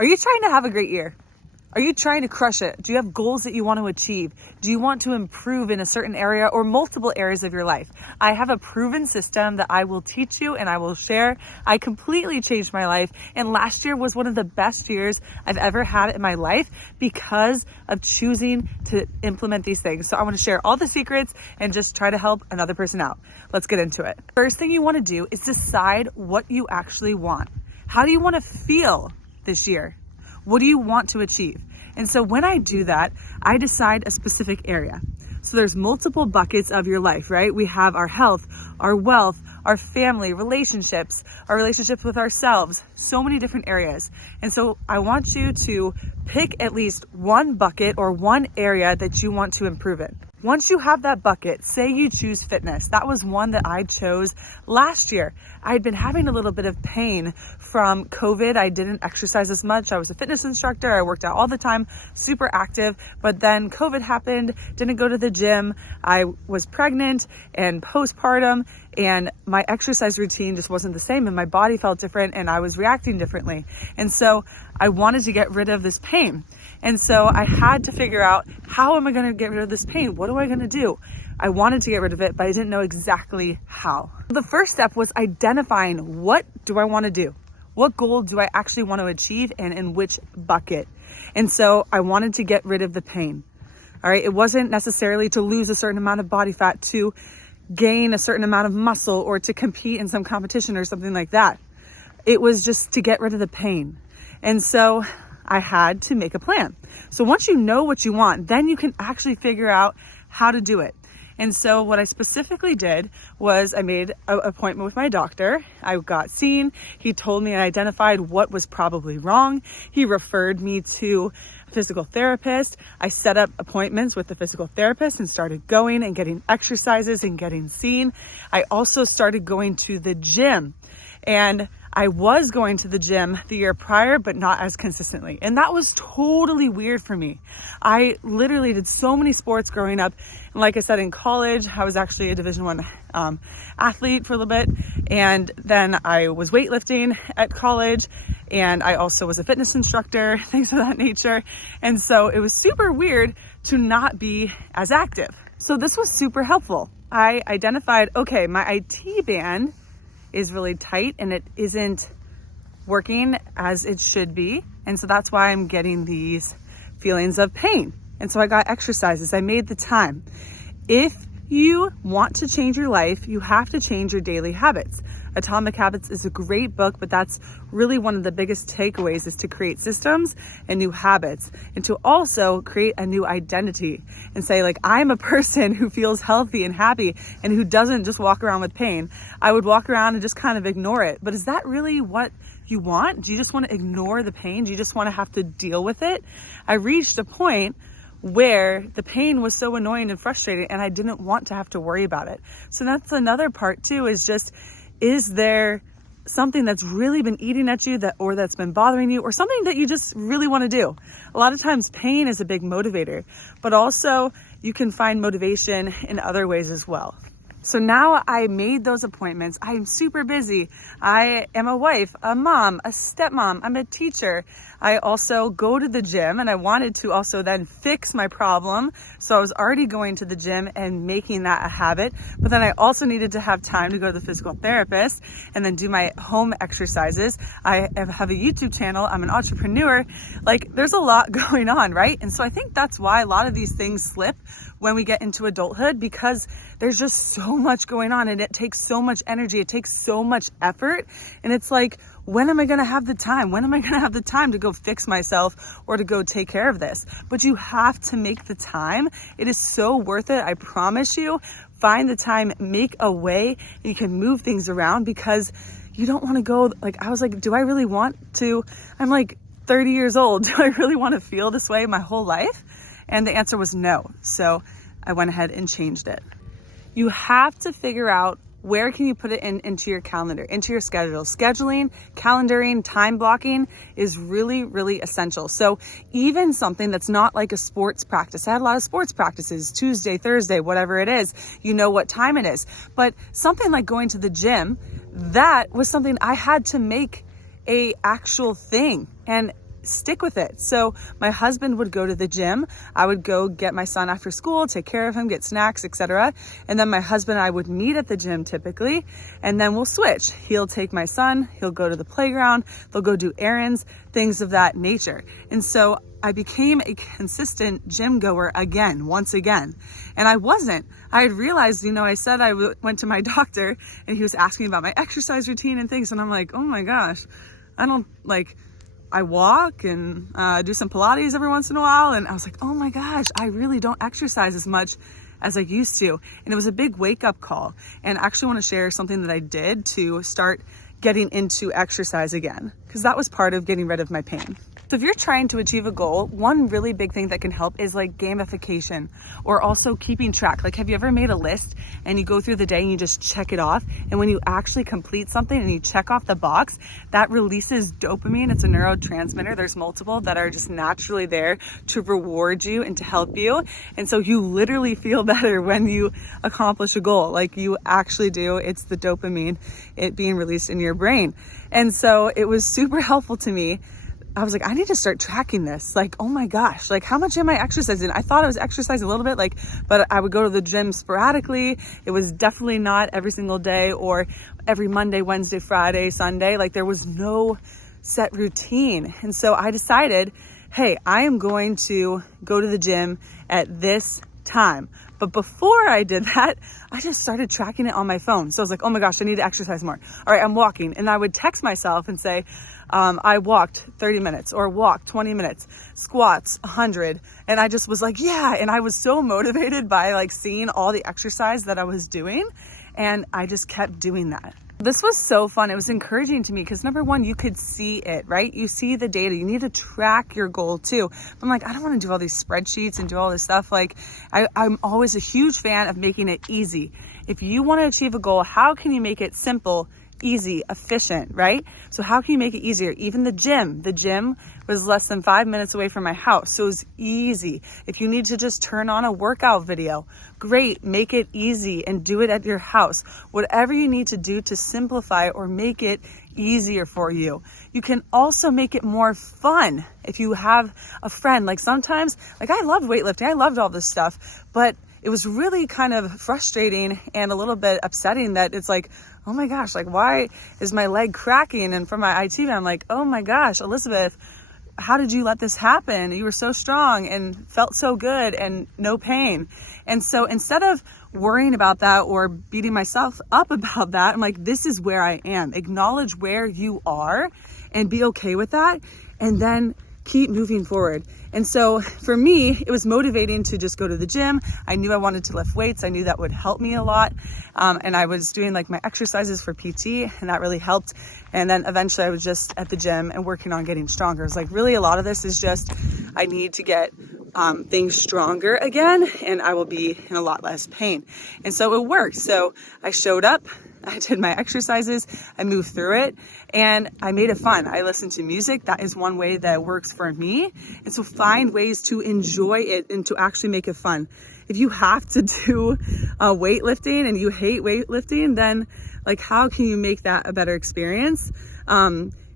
Are you trying to have a great year? Are you trying to crush it? Do you have goals that you want to achieve? Do you want to improve in a certain area or multiple areas of your life? I have a proven system that I will teach you and I will share. I completely changed my life, and last year was one of the best years I've ever had in my life because of choosing to implement these things. So I want to share all the secrets and just try to help another person out. Let's get into it. First thing you want to do is decide what you actually want. How do you want to feel this year? What do you want to achieve? And so when I do that, I decide a specific area. So there's multiple buckets of your life, right? We have our health, our wealth, our family, relationships, our relationships with ourselves, so many different areas. And so I want you to pick at least one bucket or one area that you want to improve in. Once you have that bucket, say you choose fitness. That was one that I chose last year. I had been having a little bit of pain from COVID. I didn't exercise as much. I was a fitness instructor. I worked out all the time, super active. But then COVID happened, didn't go to the gym. I was pregnant and postpartum, and my exercise routine just wasn't the same, and my body felt different, and I was reacting differently. And so I wanted to get rid of this pain. And so I had to figure out, how am I going to get rid of this pain? What am I going to do? I wanted to get rid of it, but I didn't know exactly how. The first step was identifying, what do I want to do? What goal do I actually want to achieve, and in which bucket? And so I wanted to get rid of the pain. All right. It wasn't necessarily to lose a certain amount of body fat, to gain a certain amount of muscle, or to compete in some competition or something like that. It was just to get rid of the pain. And so I had to make a plan. So once you know what you want, then you can actually figure out how to do it. And so what I specifically did was I made an appointment with my doctor. I got seen. He told me and identified what was probably wrong. He referred me to a physical therapist. I set up appointments with the physical therapist and started going and getting exercises and getting seen. I also started going to the gym, and I was going to the gym the year prior, but not as consistently. And that was totally weird for me. I literally did so many sports growing up. And like I said, in college, I was actually a Division I athlete for a little bit. And then I was weightlifting at college. And I also was a fitness instructor, things of that nature. And so it was super weird to not be as active. So this was super helpful. I identified, okay, my IT band is really tight and it isn't working as it should be. And so that's why I'm getting these feelings of pain. And so I got exercises. I made the time. If you want to change your life, you have to change your daily habits. Atomic Habits is a great book, but that's really one of the biggest takeaways, is to create systems and new habits, and to also create a new identity and say, like, I'm a person who feels healthy and happy and who doesn't just walk around with pain. I would walk around and just kind of ignore it. But is that really what you want? Do you just want to ignore the pain? Do you just want to have to deal with it? I reached a point where the pain was so annoying and frustrating, and I didn't want to have to worry about it. So that's another part too, is just, is there something that's really been eating at you, or that's been bothering you, or something that you just really want to do? A lot of times pain is a big motivator, but also you can find motivation in other ways as well. So now I made those appointments. I am super busy. I am a wife, a mom, a stepmom. I'm a teacher. I also go to the gym, and I wanted to also then fix my problem. So I was already going to the gym and making that a habit. But then I also needed to have time to go to the physical therapist and then do my home exercises. I have a YouTube channel. I'm an entrepreneur. Like, there's a lot going on, right? And so I think that's why a lot of these things slip when we get into adulthood, because there's just so much going on and it takes so much energy. It takes so much effort. And it's like, when am I going to have the time? When am I going to have the time to go fix myself or to go take care of this? But you have to make the time. It is so worth it. I promise you. Find the time, make a way, and you can move things around, because you don't want to go, like, I was like, do I really want to? I'm like 30 years old. Do I really want to feel this way my whole life? And the answer was no. So I went ahead and changed it. You have to figure out, where can you put it into your calendar, into your schedule. Scheduling, calendaring, time blocking is really, really essential. So even something that's not like a sports practice. I had a lot of sports practices, Tuesday, Thursday, whatever it is, you know what time it is. But something like going to the gym, that was something I had to make a actual thing. And stick with it. So my husband would go to the gym. I would go get my son after school, take care of him, get snacks, etc. And then my husband and I would meet at the gym typically, and then we'll switch. He'll take my son, he'll go to the playground, they'll go do errands, things of that nature. And so I became a consistent gym goer again, once again. And I wasn't. I had realized, I said I went to my doctor and he was asking about my exercise routine and things. And I'm like, oh my gosh, I walk and do some Pilates every once in a while. And I was like, oh my gosh, I really don't exercise as much as I used to. And it was a big wake up call. And I actually want to share something that I did to start getting into exercise again, because that was part of getting rid of my pain. So if you're trying to achieve a goal, one really big thing that can help is like gamification, or also keeping track. Like, have you ever made a list and you go through the day and you just check it off? And when you actually complete something and you check off the box, that releases dopamine. It's a neurotransmitter. There's multiple that are just naturally there to reward you and to help you. And so you literally feel better when you accomplish a goal. Like you actually do. It's the dopamine, it being released in your brain. And so it was super helpful to me. I was like, I need to start tracking this. Like, oh my gosh, like how much am I exercising? I thought I was exercising a little bit, but I would go to the gym sporadically. It was definitely not every single day or every Monday, Wednesday, Friday, Sunday. Like there was no set routine. And so I decided, hey, I am going to go to the gym at this time. But before I did that, I just started tracking it on my phone. So I was like, oh my gosh, I need to exercise more. All right, I'm walking. And I would text myself and say, I walked 30 minutes or walked 20 minutes, squats 100. And I just was like, yeah. And I was so motivated by like seeing all the exercise that I was doing. And I just kept doing that. This was so fun. It was encouraging to me because number one, you could see it, right? You see the data. You need to track your goal too. But I'm like, I don't want to do all these spreadsheets and do all this stuff. Like I'm always a huge fan of making it easy. If you want to achieve a goal, how can you make it simple, easy, efficient, right? So how can you make it easier? Even the gym was less than 5 minutes away from my house. So it was easy. If you need to just turn on a workout video, great, make it easy and do it at your house. Whatever you need to do to simplify or make it easier for you. You can also make it more fun if you have a friend. Like sometimes, like I loved weightlifting. I loved all this stuff, but it was really kind of frustrating and a little bit upsetting that it's like, oh my gosh, like why is my leg cracking? And from my IT man, I'm like, oh my gosh, Elizabeth, how did you let this happen? You were so strong and felt so good and no pain. And so instead of worrying about that or beating myself up about that, I'm like, this is where I am. Acknowledge where you are and be okay with that. And then keep moving forward. And so for me, it was motivating to just go to the gym. I knew I wanted to lift weights. I knew that would help me a lot. And I was doing like my exercises for PT and that really helped. And then eventually I was just at the gym and working on getting stronger. It's like really a lot of this is just, I need to get things stronger again and I will be in a lot less pain. And so it worked. So I showed up, I did my exercises, I moved through it, and I made it fun. I listened to music. That is one way that works for me. And so find ways to enjoy it and to actually make it fun. If you have to do weightlifting and you hate weightlifting, then like how can you make that a better experience?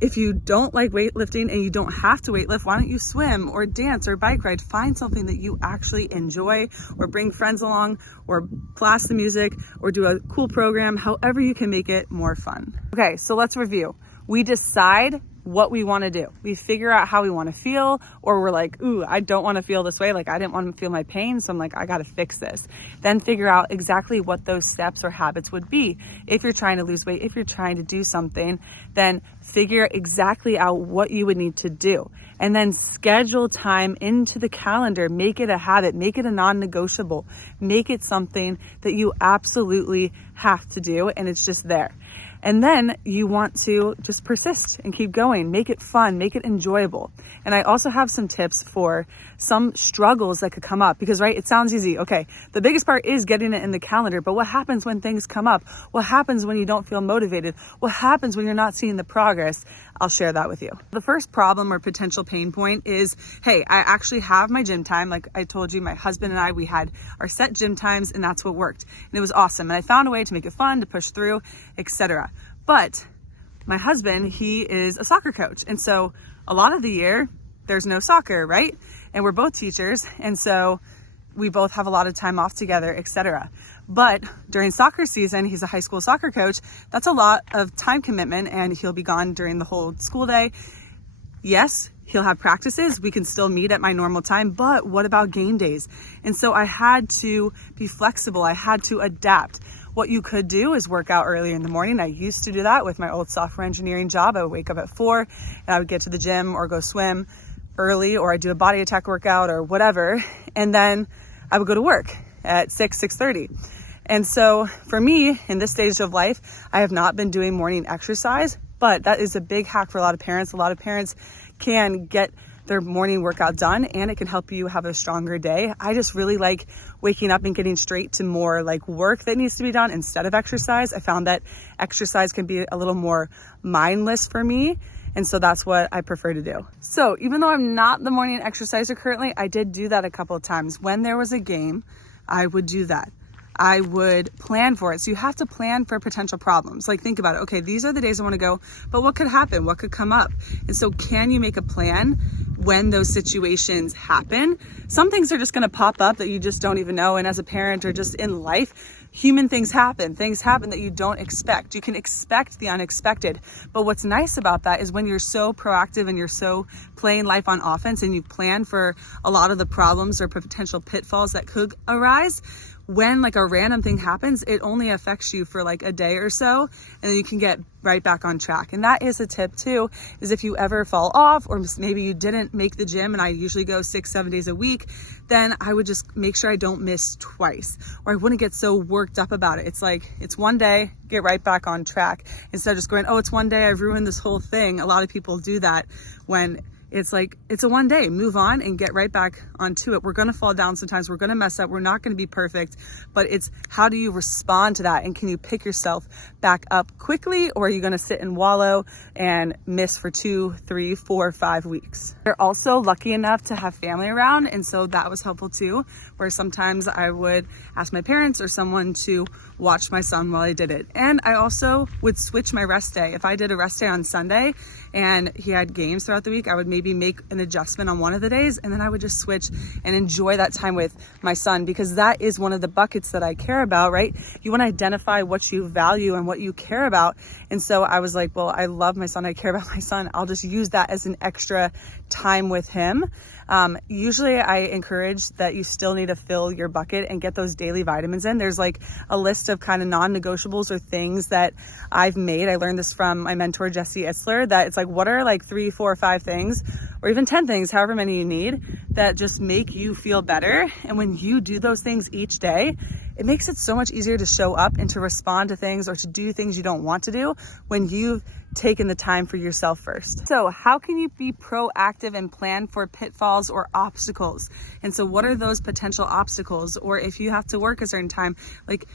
If you don't like weightlifting and you don't have to weightlift, why don't you swim or dance or bike ride? Find something that you actually enjoy, or bring friends along, or blast the music, or do a cool program, however you can make it more fun. Okay, so let's review. We decide what we want to do. We figure out how we want to feel, or we're like, ooh, I don't want to feel this way. Like I didn't want to feel my pain. So I'm like, I got to fix this. Then figure out exactly what those steps or habits would be. If you're trying to lose weight, if you're trying to do something, then figure exactly out what you would need to do. And then schedule time into the calendar. Make it a habit, make it a non-negotiable, make it something that you absolutely have to do. And it's just there. And then you want to just persist and keep going. Make it fun, make it enjoyable. And I also have some tips for some struggles that could come up because, right, it sounds easy. Okay, the biggest part is getting it in the calendar, but what happens when things come up? What happens when you don't feel motivated? What happens when you're not seeing the progress? I'll share that with you. The first problem or potential pain point is, hey, I actually have my gym time. Like I told you, my husband and I, we had our set gym times and that's what worked. And it was awesome. And I found a way to make it fun, to push through, etc. But my husband, he is a soccer coach. And so a lot of the year, there's no soccer, right? And we're both teachers. And so we both have a lot of time off together, etc. But during soccer season, he's a high school soccer coach. That's a lot of time commitment, and he'll be gone during the whole school day. Yes, he'll have practices. We can still meet at my normal time, but what about game days? And so I had to be flexible. I had to adapt. What you could do is work out early in the morning. I used to do that with my old software engineering job. I would wake up at 4 and I would get to the gym or go swim early, or I'd do a body attack workout or whatever. And then I would go to work at 6:30. And so for me, in this stage of life, I have not been doing morning exercise, but that is a big hack for a lot of parents. A lot of parents can get their morning workout done, and it can help you have a stronger day. I just really like waking up and getting straight to more like work that needs to be done instead of exercise. I found that exercise can be a little more mindless for me. And so that's what I prefer to do. So even though I'm not the morning exerciser currently, I did do that a couple of times. When there was a game, I would do that. I would plan for it. So you have to plan for potential problems. Like, think about it. Okay, these are the days I want to go, but what could happen? What could come up? And so can you make a plan when those situations happen? Some things are just going to pop up that you just don't even know. And as a parent or just in life, human things happen that you don't expect. You can expect the unexpected. But what's nice about that is when you're so proactive and you're so playing life on offense and you plan for a lot of the problems or potential pitfalls that could arise, when like a random thing happens, it only affects you for like a day or so, and then you can get right back on track. And that is a tip too, is if you ever fall off, or maybe you didn't make the gym, and I usually go 6-7 days a week, then I would just make sure I don't miss twice, or I wouldn't get so worked up about it. It's like, it's one day, get right back on track, instead of just going, oh, it's one day, I've ruined this whole thing. A lot of people do that when it's like, it's a one day, move on and get right back onto it. We're going to fall down sometimes. We're going to mess up. We're not going to be perfect, but it's how do you respond to that? And can you pick yourself back up quickly, or are you going to sit and wallow and miss for 2, 3, 4, 5 weeks? They're also lucky enough to have family around. And so that was helpful too, where sometimes I would ask my parents or someone to watch my son while I did it. And I also would switch my rest day. If I did a rest day on Sunday and he had games throughout the week, I would maybe make an adjustment on one of the days, and then I would just switch and enjoy that time with my son, because that is one of the buckets that I care about, right? You want to identify what you value and what you care about. And so I was like, well, I love my son. I care about my son. I'll just use that as an extra time with him. Usually I encourage that you still need to fill your bucket and get those daily vitamins in. There's like a list of kind of non-negotiables or things that I've made. I learned this from my mentor, Jesse Itzler, that it's like, what are like 3, 4, 5 things, or even 10 things, however many you need, that just make you feel better. And when you do those things each day, it makes it so much easier to show up and to respond to things or to do things you don't want to do when you've taken the time for yourself first. So how can you be proactive and plan for pitfalls or obstacles? And so what are those potential obstacles? Or if you have to work a certain time, like,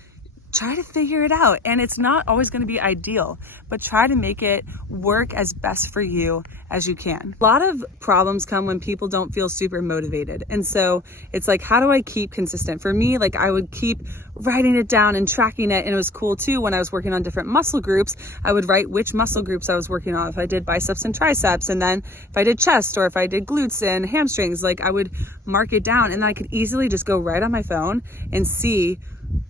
try to figure it out. And it's not always going to be ideal, but try to make it work as best for you as you can. A lot of problems come when people don't feel super motivated. And so it's like, how do I keep consistent? For me, like, I would keep writing it down and tracking it. And it was cool too. When I was working on different muscle groups, I would write which muscle groups I was working on. If I did biceps and triceps, and then if I did chest, or if I did glutes and hamstrings, like, I would mark it down, and I could easily just go right on my phone and see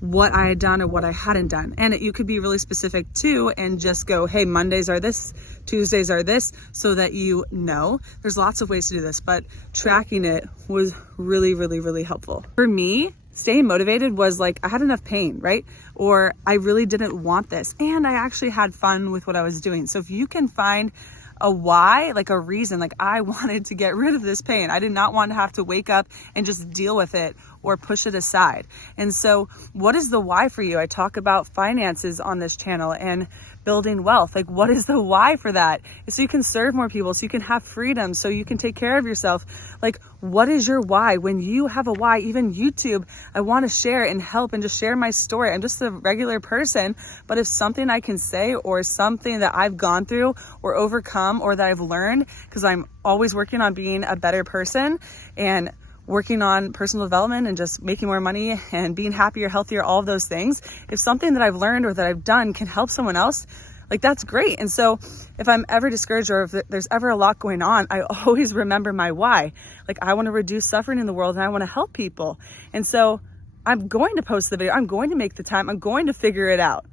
what I had done or what I hadn't done. And you could be really specific too, and just go, hey, Mondays are this, Tuesdays are this, so that you know. There's lots of ways to do this, but tracking it was really, really, really helpful. For me, staying motivated was like, I had enough pain, right? Or I really didn't want this, and I actually had fun with what I was doing. So if you can find a why, like a reason, like, I wanted to get rid of this pain. I did not want to have to wake up and just deal with it or push it aside. And so what is the why for you? I talk about finances on this channel and building wealth. Like, what is the why for that? It's so you can serve more people, so you can have freedom, so you can take care of yourself. Like, what is your why? When you have a why, even YouTube, I want to share and help and just share my story. I'm just a regular person, but if something I can say, or something that I've gone through or overcome, or that I've learned, because I'm always working on being a better person and working on personal development and just making more money and being happier, healthier, all of those things. If something that I've learned or that I've done can help someone else, Like, that's great. And so if I'm ever discouraged or if there's ever a lot going on, I always remember my why. Like, I want to reduce suffering in the world and I want to help people. And so I'm going to post the video. I'm going to make the time. I'm going to figure it out.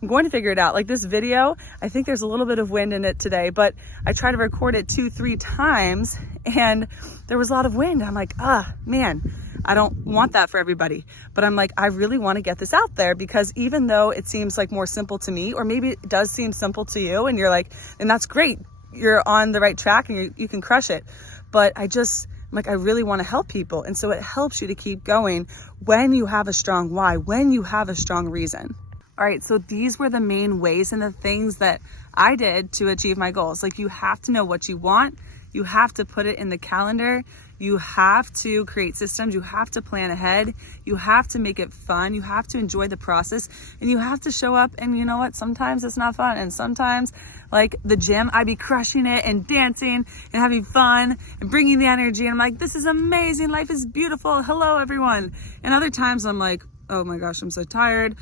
I'm going to figure it out. Like this video, I think there's a little bit of wind in it today, but I tried to record it 2-3 times and there was a lot of wind. I'm like, man, I don't want that for everybody. But I'm like, I really want to get this out there, because even though it seems like more simple to me, or maybe it does seem simple to you and you're like, and that's great, you're on the right track and you can crush it. But I'm like, I really want to help people. And so it helps you to keep going when you have a strong why, when you have a strong reason. All right, so these were the main ways and the things that I did to achieve my goals. Like, you have to know what you want. You have to put it in the calendar. You have to create systems. You have to plan ahead. You have to make it fun. You have to enjoy the process, and you have to show up. And you know what? Sometimes it's not fun. And sometimes, like the gym, I'd be crushing it and dancing and having fun and bringing the energy. And I'm like, this is amazing. Life is beautiful. Hello, everyone. And other times I'm like, oh my gosh, I'm so tired.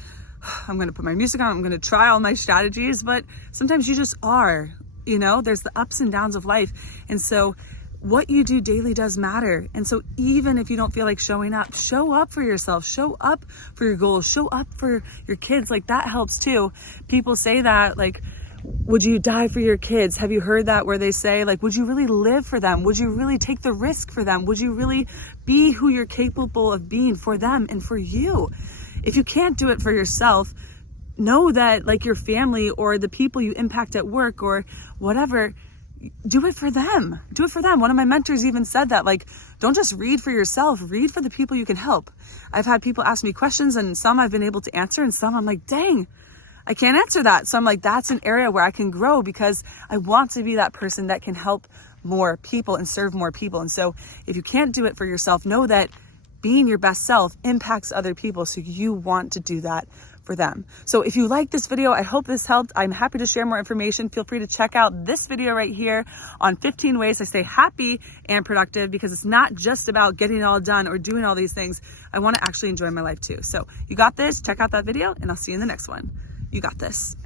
I'm going to put my music on. I'm going to try all my strategies. But sometimes you just are, there's the ups and downs of life. And so what you do daily does matter. And so even if you don't feel like showing up, show up for yourself, show up for your goals, show up for your kids. Like, that helps too. People say that, like, would you die for your kids? Have you heard that, where they say, like, would you really live for them? Would you really take the risk for them? Would you really be who you're capable of being for them and for you? If you can't do it for yourself, know that, like, your family or the people you impact at work or whatever, do it for them. Do it for them. One of my mentors even said that, like, don't just read for yourself, read for the people you can help. I've had people ask me questions, and some I've been able to answer, and some I'm like, dang, I can't answer that. So I'm like, that's an area where I can grow, because I want to be that person that can help more people and serve more people. And so if you can't do it for yourself, know that being your best self impacts other people. So you want to do that for them. So if you like this video, I hope this helped. I'm happy to share more information. Feel free to check out this video right here on 15 ways I stay happy and productive, because it's not just about getting it all done or doing all these things. I want to actually enjoy my life too. So you got this. Check out that video, and I'll see you in the next one. You got this.